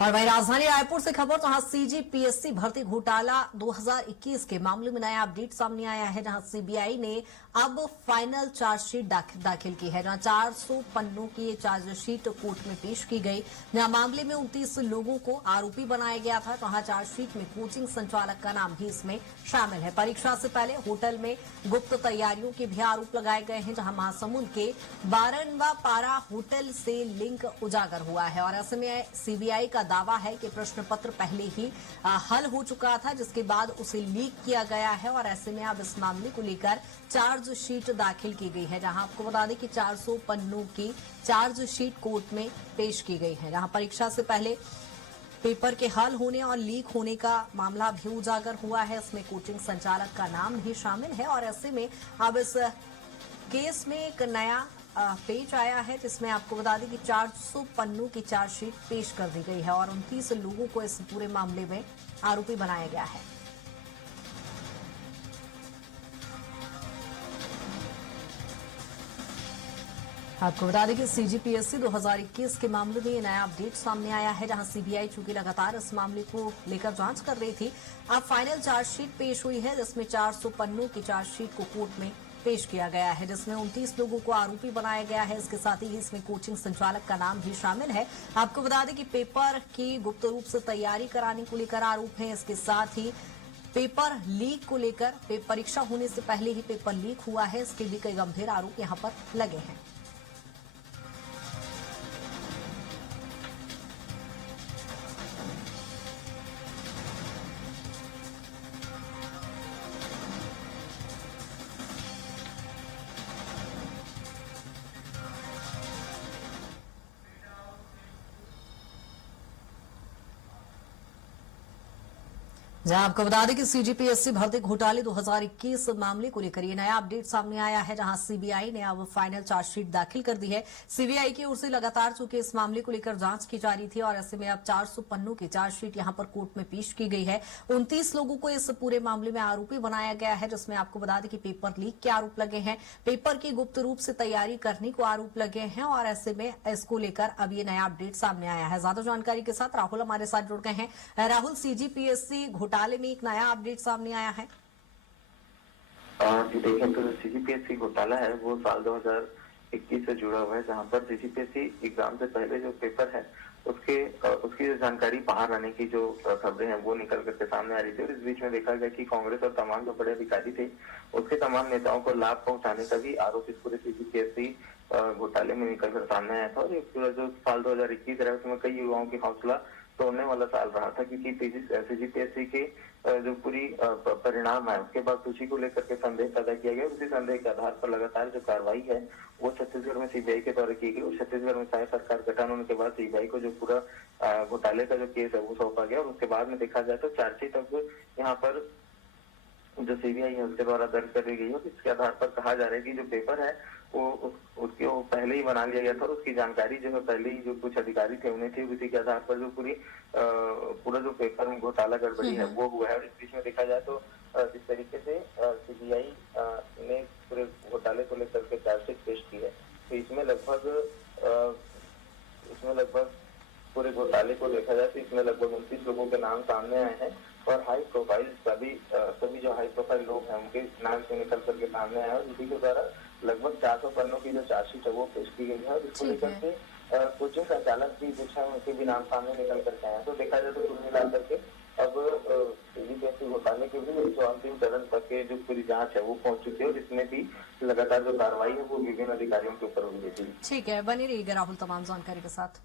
और वहीं राजधानी रायपुर से खबर, जहां सीजीपीएससी भर्ती घोटाला 2021 के मामले में नया अपडेट सामने आया है, जहां सीबीआई ने अब फाइनल चार्जशीट दाखिल की है, जहां 400 पन्नों की ये चार्जशीट कोर्ट में पेश की गई। जहां मामले में 29 लोगों को आरोपी बनाया गया था, जहां चार्जशीट में कोचिंग संचालक का नाम भी इसमें शामिल है। परीक्षा से पहले होटल में गुप्त तैयारियों के भी आरोप लगाए गए हैं, जहां महासमुंद के बारनवा पारा होटल से लिंक उजागर हुआ है। और ऐसे में सीबीआई का दावा है कि प्रश्न पत्र पहले ही हल हो चुका था, जिसके बाद उसे लीक किया गया है। और ऐसे में अब इस मामले को लेकर चार्जशीट दाखिल की गई है, जहां आपको बता दें कि 400 पन्नों की चार्जशीट कोर्ट में पेश की गई है, जहां परीक्षा से पहले पेपर के हल होने और लीक होने का मामला भी उजागर हुआ है। इसमें कोचिंग संचालक का नाम भी शामिल है। और ऐसे में अब इस केस में एक नया पेज आया है, जिसमें आपको बता दें कि 400 पन्नों की चार्जशीट पेश कर दी गई है और 29 लोगों को इस पूरे मामले में आरोपी बनाया गया है। आपको बता दें कि सीजीपीएससी 2021 के मामले में नया अपडेट सामने आया है, जहां सीबीआई चूंकि लगातार इस मामले को लेकर जांच कर रही थी, अब फाइनल चार्जशीट पेश हुई है, जिसमें 400 पन्नों की चार्जशीट को कोर्ट में पेश किया गया है, जिसमें 29 लोगों को आरोपी बनाया गया है। इसके साथ ही इसमें कोचिंग संचालक का नाम भी शामिल है। आपको बता दें कि पेपर की गुप्त रूप से तैयारी कराने को लेकर आरोप है। इसके साथ ही पेपर लीक को लेकर परीक्षा होने से पहले ही पेपर लीक हुआ है, इसके भी कई गंभीर आरोप यहां पर लगे हैं। जहां आपको बता दें कि सीजीपीएससी भर्ती घोटाले 2021 मामले को लेकर ये नया अपडेट सामने आया है, जहां सीबीआई ने अब फाइनल चार्जशीट दाखिल कर दी है। सीबीआई की ओर से लगातार चूंकि इस मामले को लेकर जांच की जा रही थी और ऐसे में अब 400 पन्नों की चार्जशीट यहां पर कोर्ट में पेश की गई है। 29 लोगों को इस पूरे मामले में आरोपी बनाया गया है, जिसमें आपको बता दें कि पेपर लीक के आरोप लगे हैं, पेपर की गुप्त रूप से तैयारी करने को आरोप लगे हैं। और ऐसे में इसको लेकर अब ये नया अपडेट सामने आया है। ज्यादा जानकारी के साथ राहुल हमारे साथ जुड़ गए हैं। राहुल, सीजीपीएससी घोटाले में एक नया अपडेट सामने आया है। जी देखें तो सीजीपीएससी घोटाला है वो साल 2021 से जुड़ा हुआ है, जहां पर सीजीपीएससी एग्जाम से पहले जो पेपर है उसकी जानकारी बाहर आने की जो खबरें हैं वो निकल करके सामने आ रही थी। और इस बीच में देखा गया कि कांग्रेस और तमाम जो बड़े अधिकारी थे उसके तमाम नेताओं को लाभ पहुंचाने का भी आरोप इस पूरे सीजीपीएससी घोटाले में निकल कर सामने आया था। और पूरा जो साल 2021 रहा उसमें कई युवाओं की हौसला तोड़ने वाला साल रहा था, क्योंकि सीजीपीएससी के जो पूरी परिणाम है उसके बाद सूची को लेकर के संदेह पैदा किया गया। उसी संदेह के आधार पर लगातार जो कार्रवाई है वो छत्तीसगढ़ में सीबीआई के द्वारा की गई। और छत्तीसगढ़ में सहायक सरकार गठन होने के बाद सीबीआई को जो पूरा घोटाले का जो केस है वो सौंपा गया। और उसके बाद में देखा जाए तो चार्जशीट अब यहाँ पर जो सीबीआई है उसके द्वारा दर्ज कर दी गई है। इसके आधार पर कहा जा रहा है कि जो पेपर है उसके पहले ही बना लिया गया था और उसकी जानकारी जो है पहले ही जो कुछ अधिकारी थे उन्हें थी। उसी के आधार पर जो पूरा जो पेपर में घोटाला गड़बड़ी है वो हुआ है। और इस बीच में देखा जाए तो जिस तरीके से सीबीआई ने पूरे घोटाले को लेकर के चार्जशीट पेश की है, तो इसमें लगभग पूरे घोटाले को देखा जाए तो इसमें लगभग 29 लोगों के नाम सामने आए हैं। और हाई प्रोफाइल सभी जो हाई प्रोफाइल लोग हैं उनके नाम से निकल करके सामने आए और इसी के द्वारा लगभग 400 पन्नों की जो चार्जशीट है वो पेश की गई है। और इसको लेकर के कोचिंग संचालक भी जो है उनके भी नाम सामने निकल करके आए हैं। तो देखा जाए तो कुल मिला करके अब सीजीपीएससी घोटाले के भी जो अंतिम चरण तक के जो पूरी जांच है वो पहुंच चुकी है। और इसमें भी लगातार जो कार्रवाई है वो विभिन्न अधिकारियों के ऊपर हो रही है। ठीक है, बनी रहिएगा राहुल तमाम जानकारी के साथ।